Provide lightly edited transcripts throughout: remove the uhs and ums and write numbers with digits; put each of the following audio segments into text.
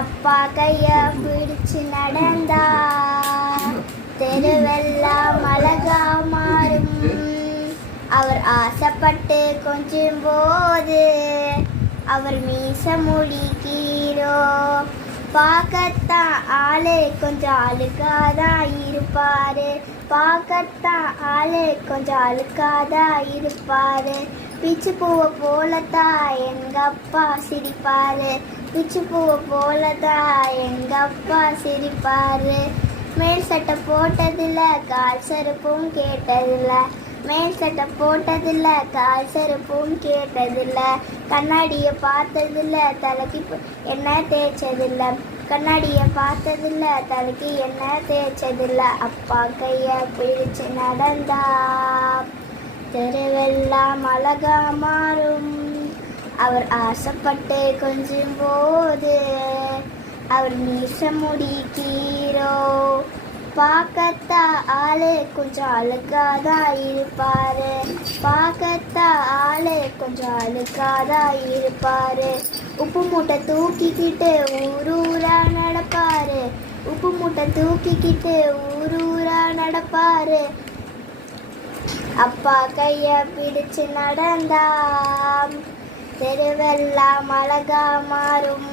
அப்பா கைய பிடிச்சு நடந்தா தெருவெல்லாம் அழகா மாறும். அவர் ஆசைப்பட்டு கொஞ்சம் போது அவர் மீச முடிக்கிறோ. பார்க்கத்தான் ஆளு கொஞ்சம் அழுக்காதான் இருப்பாரு. பார்க்கத்தான் ஆளு கொஞ்சம் அழுக்காதான் இருப்பாரு. பிச்சு பூவை போலத்தான் எங்க அப்பா சிரிப்பாரு. பிச்சு பூவை போலதான் எங்க அப்பா சிரிப்பாரு. மேல் சட்டை போட்டதில்ல கால் செருப்பும் கேட்டதில்ல. மேல் சட்டை போட்டதில்ல கால் செருப்பும் கேட்டதில்ல. கண்ணாடியை பார்த்ததில்ல தலைக்கு எண்ணெய் தேய்ச்சதில்ல. கண்ணாடியை பார்த்ததில்ல தலைக்கு எண்ணெய் தேய்ச்சதில்ல. அப்பா கைய பிடிச்சு நடந்தா தெருவெல்லாம் அழகா மாறும். அவர் ஆசைப்பட்டு கொஞ்சம் போது அவர் மீச முடிக்கிறோ. பார்க்கத்தா ஆளு கொஞ்சம் அழுக்காதான் இருப்பாரு. பார்க்கத்தா ஆளு கொஞ்சம் அழுக்காதான் இருப்பாரு. உப்பு மூட்டை தூக்கிக்கிட்டு ஊரூரா நடப்பாரு. உப்பு மூட்டை தூக்கிக்கிட்டு ஊரூரா நடப்பாரு. அப்பா கைய பிடிச்சு நடந்தா தெருவெல்லாம் அழகா மாறும்.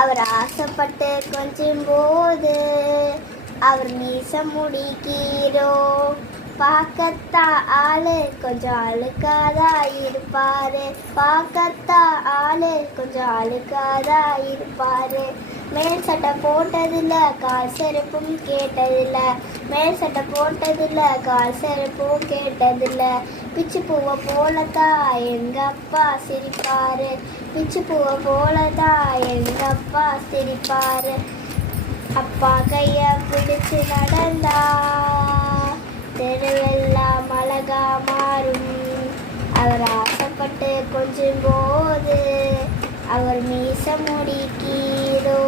அவர் ஆசைப்பட்டு கொஞ்சம் போது அவர் மீச முடிக்கிறோ. பார்க்கத்தா ஆளு கொஞ்சம் அழுக்காதா இருப்பாரு. பார்க்கத்தா ஆளு கொஞ்சம் அழுக்காதா இருப்பாரு. மேல் சட்டை போட்டதில்ல கால் செருப்பும் கேட்டதில்ல. மேல் சட்டை போட்டதில்ல கால் செருப்பும் கேட்டதில்ல. பிச்சு பூவை போலதான் எங்க அப்பா சிரிப்பாரு. பிச்சு பூவை போலதான் எங்க அப்பா சிரிப்பாரு. அப்பா கைய பிடிச்சு நடந்தா தெருவெல்லாம் அழகா மாறும். அவர் ஆசைப்பட்டு கொஞ்சம் போது அவர் மீச முடிக்கிறோ.